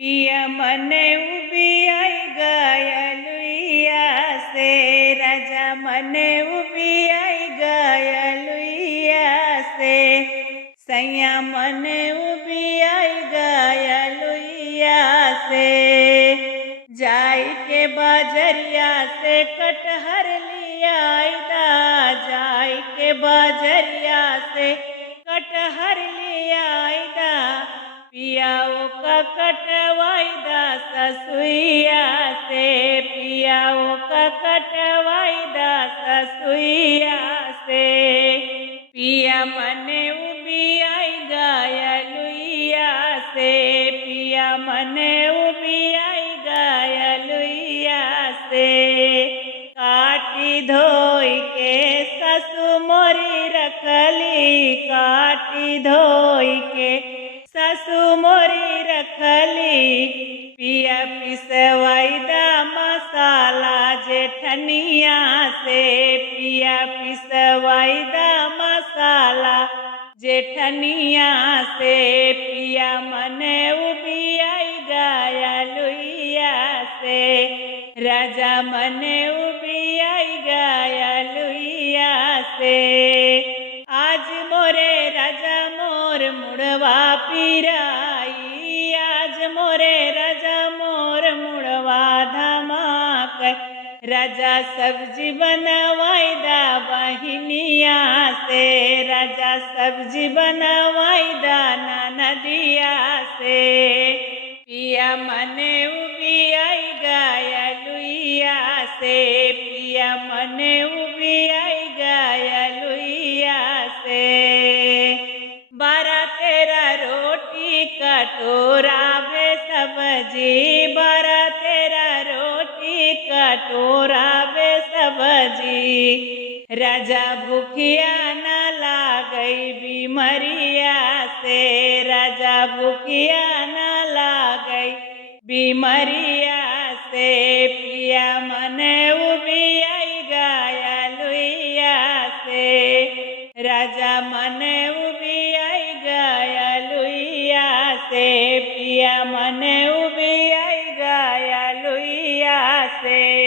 पिया मने उभी आई गया लुइया से, राजा मने उभी आई गया लुइया से, सैया मने उभी आई गया लुइया से। जाई के बाजरिया से कटहर लिया आइदा, जाई के बाजरिया से कटहर लिया आइदा, पियाओ का कटवाइदा ससुइया से, पियाओ का कटवाइदा ससुइया से। पिया मने उभी आई गया लुइया से, पिया मने उभी आई गया लुइया से। काटी धोई के ससु मोरी रखली, काटी धोई के ससु मोरी रखली, पिया पिसवाइदा मसाला जेठनिया से, पिया पिसवाइदा मसाला जेठनिया से। पिया मने उभी आई गया लुइया से, राजा मने उभी आई गया लुइया से। आज मोरे राजा मोर मुड़वा पिराई, आज मोरे राजा मोर मुड़वा धमाक, राजा सब्जी बनवाइदा बहिनिया से, राजा सब्जी बनवाइदा ननदिया से। पिया मने उभी आई गया लुइया से, पिया मने उभी आई गया लुइया से। 12-13 रोटी कटोरा भे सब्जी, 12-13 रोटी कटोरा भे सब्जी, राजा भूखिया न लागई बीमरिया से, राजा भूखिया न लागई बीमरिया से। पिया मने उभी आई गया लुइया से, राजा मने उभी आई गया लुइया से, पिया मने उभी आई गया लुइया से।